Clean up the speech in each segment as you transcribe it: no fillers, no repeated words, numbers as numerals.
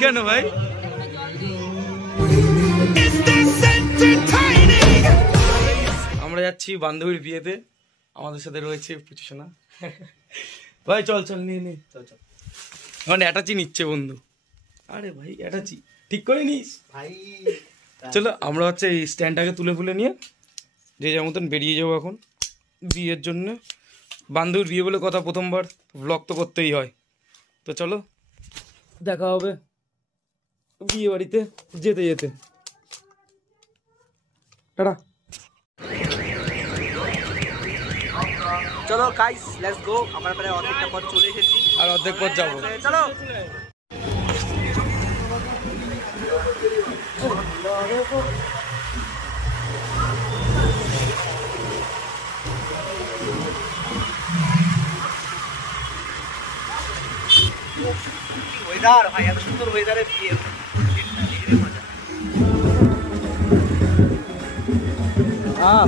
কেন ভাই? আমরা যাচ্ছি বান্ধবীর বিয়েতে, আমাদের সাথে রয়েছে পুচুসোনা। ভাই চল চল নিয়ে নে, চল চল। মানে অ্যাটাচি নিচ্ছে বন্ধু। আরে ভাই অ্যাটাচি ঠিক করে নিস ভাই। চলো আমরা হচ্ছে এই স্ট্যান্ডটাকে তুলে ফুলে নিয়ে যে যার মতন বেরিয়ে যাবো এখন বিয়ের জন্য। বান্ধবীর বিয়ে বলে কথা, প্রথমবার ব্লগ তো করতেই হয়। তো চলো দেখা হবে বিয়ে বাড়িতে যেতে যেতে। টাটা। চলো গাইস লেটস গো। আমরা প্রায় অর্ধেকটা পথ চলে এসেছি, আর অর্ধেক পথ যাবো। চলো। ওয়েদার ভাই, এত সুন্দর ওয়েদারে বিয়ে,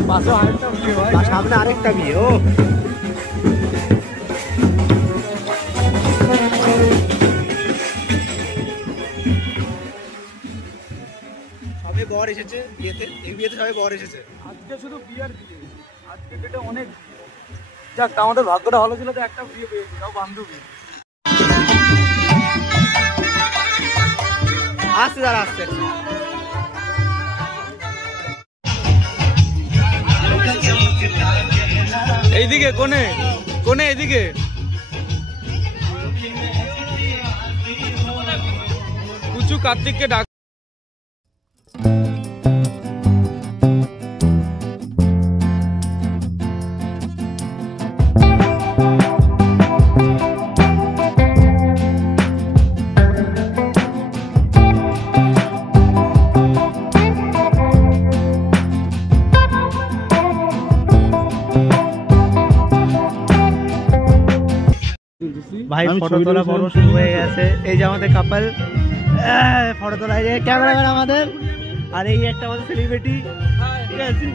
পাশে আরেকটা বিয়ে হয়, সামনে আরেকটা বিয়ে। ও সবে বর এসেছে বিয়েতে, এই বিয়েতে সবে বর এসেছে। আজকে শুধু বিয়ের বিয়ে, আজকে ডেটে অনেক বিয়ে। যাক আমাদের ভাগ্যটা ভালো ছিল তো একটা বিয়ে পেয়েছি, তাও বান্ধবী। আসছে যারা আসছে, এইদিকে কোনে কোনে, এইদিকে কুচু কার্তিককে ডাক। ভাই ফটো তোলা পর্ব শুরু হয়ে গেছে। এই যে আমাদের কাপল ফটো তোলা, এই যে ক্যামেরাম্যান আমাদের, আর এই একটা আমাদের সেলিব্রিটি। ঠিক আছে,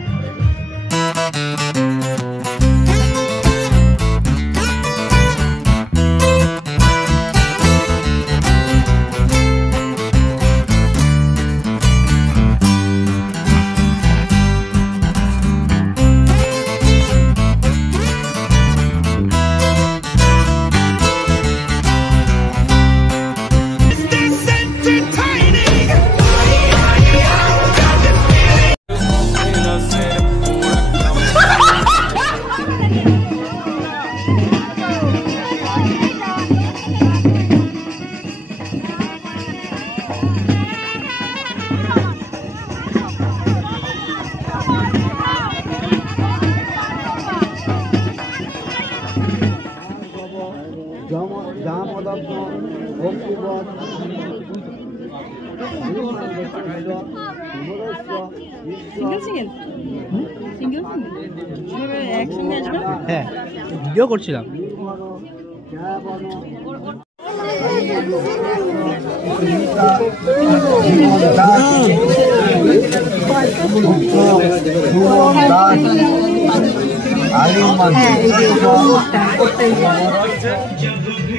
হ্যাঁ ভিডিও করছিলাম।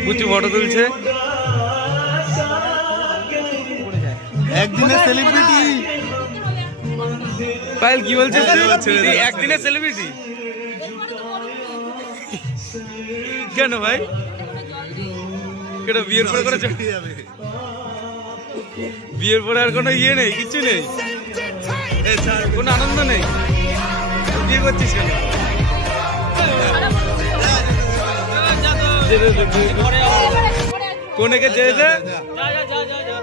কুচু ফটো তুলছে, একদিনের সেলিব্রিটি। পায়েল কি বলছে? একদিনের সেলিব্রিটি কেন ভাই? কেন বিয়ের পরে করে বিয়ের পরে আর কোনো ইয়ে নেই, কিছু নেই, কোনো আনন্দ নেই? বিয়ে করছিস কেন? কোনেকে চেয়েছে,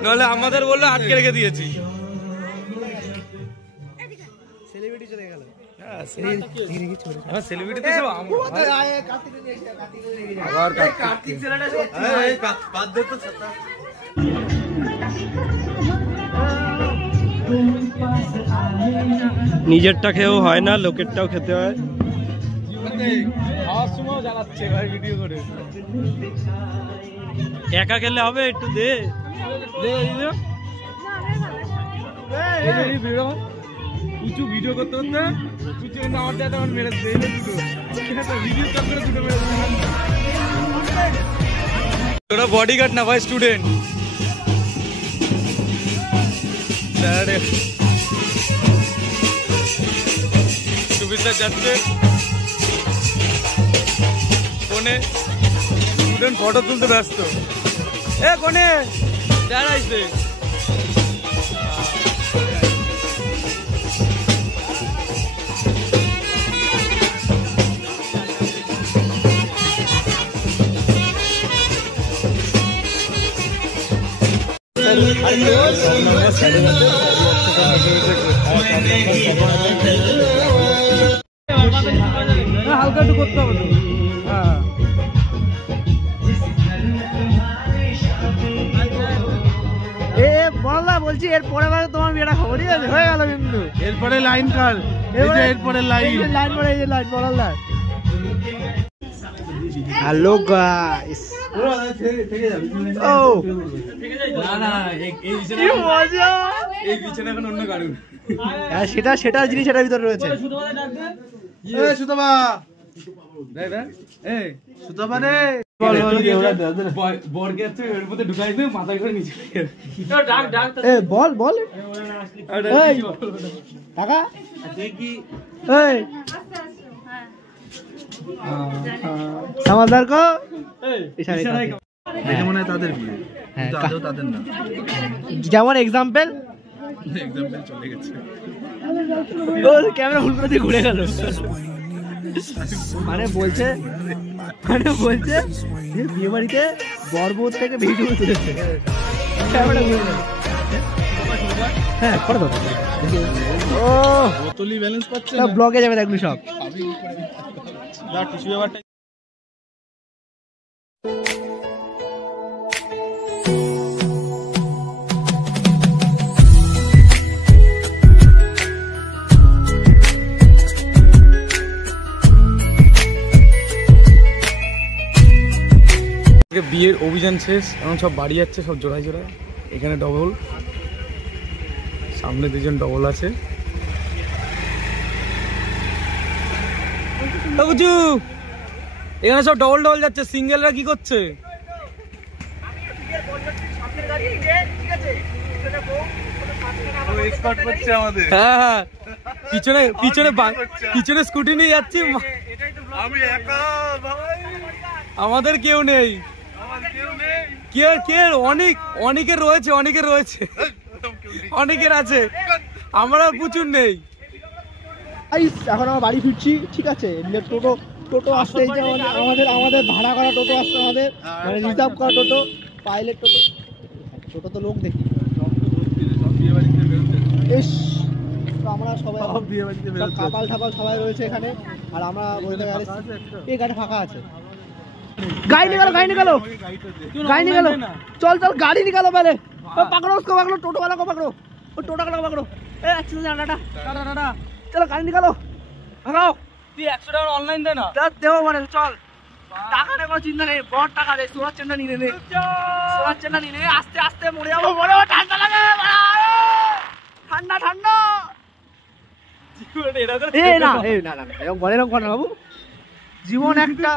নাহলে আমাদের বললো আটকে রেখে দিয়েছি। সেলিব্রিটি চলে গেল। সেলিব্রিটি তো সব আবার কার্তিক নিজেরটা খেয়েও হয় না, লোকেরটাও খেতে হয়। খাওয়ার সময় জ্বালাচ্ছে ভাই ভিডিও করে। একা খেলে হবে, একটু দে। পুচু ভিডিও করতে করতে পুচু আমার দাদা আমার মেরেছে ভিডিও করে দুটো মেরেছে। তোরা বডিগার্ড না ভাই স্টুডেন্ট। সুবিধা যাচ্ছে কোনে স্টুডেন্ট ফটো তুলতে ব্যস্ত। এ কোনে দাঁড়াইছে হালকা একটু করতে হবে তো। বলছি এরপরে তোমার বিয়েটা খবর ঠিক আছে হয়ে গেল কিন্তু এরপরে লাইন কার এরপরে লাইন পরে এই যে লাইন বলার। হ্যালো গাইস ও না এই বিছানা এখন অন্য কারণ। সেটা জিনিস এটার ভিতরে রয়েছে। সুতবা সুতবা রে বরকে আছে এর মধ্যে ঢুকাই দে মাথায় করে নিচে বল বল টাকা समझदार को দেখে মনে হয় তাদের বিয়ে কিন্তু আদৌ তাদের না। যেমন এক্সাম্পল চলে গেছে ক্যামেরা ফুল করে ঘুরে গেল। মানে বলছে যে বিয়ে বাড়িতে বরবর থেকে ভিডিও তুলেছে ক্যামেরা ঘুরে গেল। হ্যাঁ করে দাও ও বোতলই ব্যালেন্স পাচ্ছে না ব্লগে যাবে দেখবি সব। না টিস্যু ব্যাপারটা বিয়ের অভিযান শেষ, এখন সব বাড়ি যাচ্ছে, সব জোড়ায় জোড়ায়। এখানে ডবল, সামনে দুজন ডবল আছে। বুঝু এখানে সব ডবল ডবল যাচ্ছে, সিঙ্গেলরা কি করছে? হ্যাঁ হ্যাঁ, পিছনে পিছনে পিছনে স্কুটি নিয়ে যাচ্ছি, আমাদের কেউ নেই। অনেকের রয়েছে, অনেকের আছে, আমরা প্রচুর নেই। এখন আমরা বাড়ি ফিরছি, ঠিক আছে। টোটো আসতে আমাদের ভাড়া করা টোটো আসছে, আমাদের মানে রিজার্ভ করা টোটো, পাইলট টোটো তো লোক দেখি। আমরা সবাই কাপাল ঠাপাল সবাই রয়েছে এখানে, আর আমরা বলতে গেলে এই গাড়ি ফাঁকা আছে। गाड़ी निकालो चल गाड़ी निकालो पहले, पकड़ो उसको, पकड़ो टोटो वाला को पकड़ो, टोटो वाला को पकड़ो। अच्छे से टाटा चलो गाड़ी निकालो, भगाओ। 100 টাকা অনলাইন দে না, দেবো মানে চল, টাকা নেই কোনো চিন্তা নেই, বড় টাকা দে, সোলার চেনটা নিয়ে নে, আস্তে আস্তে মরে যাবো, ঠান্ডা লাগে, ঠান্ডা এরকম করে না বাবু, জীবন একটা।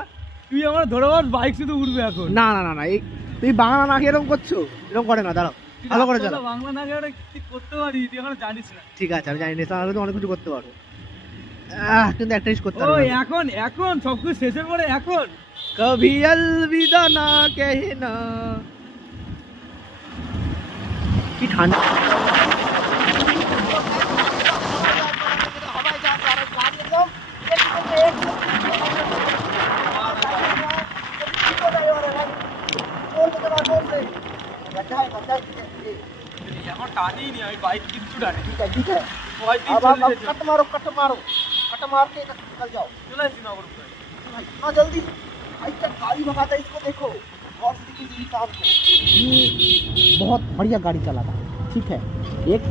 তুই আমার ধরে বাইক শুধু উঠবে এখন। না তুই বাংলা না খেয়ে এরকম করছো, এরকম করে না, দাঁড়াও ভালো করে চলো। বাংলা না খেয়ে কি করতে পারি তুই এখন জানিস না। ঠিক আছে আমি জানি না, তাহলে তো অনেক কিছু করতে পারবো, কিন্তু একটা জিনিস করতে পারবো। এখন সবকিছু শেষের পরে এখন কভি अलविदा না कहना। কি ঠান্ডা, আমি বাইক কিচ্ছু টানি। ठीक है अब कट मारो कट मार के निकल जाओ, चले আসি নগর ना जल्दी। अच्छा गाड़ी भगाता है, इसको देखो, ये बहुत बढ़िया गाड़ी चलाता है, ठीक है। एक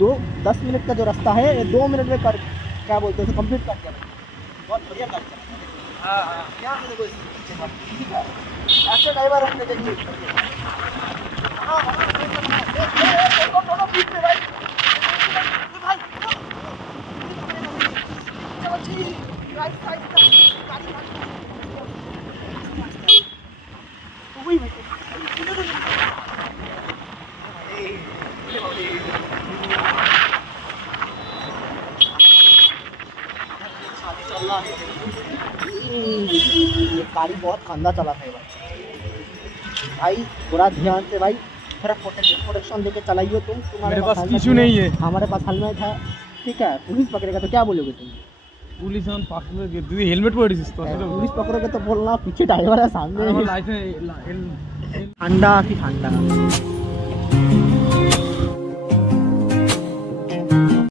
जो 10 मिनट का जो रास्ता है, ये 2 मिनट में कर, क्या बोलते हैं, कंप्लीट कर दिया। बहुत बढ़िया गाड़ी चलाता है। हाँ क्या देखो, ठीक है, ऐसे ड्राइवर रखने चाहिए। ये गाड़ी बहुत गंदा चला था भाई थोड़ा ध्यान से भाई, थोड़ा प्रोटेक्शन देके चलाइए तुम। तुम्हारे मेरे पास हेलमेट टिश्यू नहीं है। हमारे पास हेलमेट है, ठीक है। पुलिस पकड़ेगा तो क्या बोलोगे तुम? পুলিশ এখন পাকলে তুই হেলমেট পরেছিস তো पुलिस पकड़ोगे तो बोलना पीछे ड्राइवर है सामने। লাইফে ठंडा की ठंडा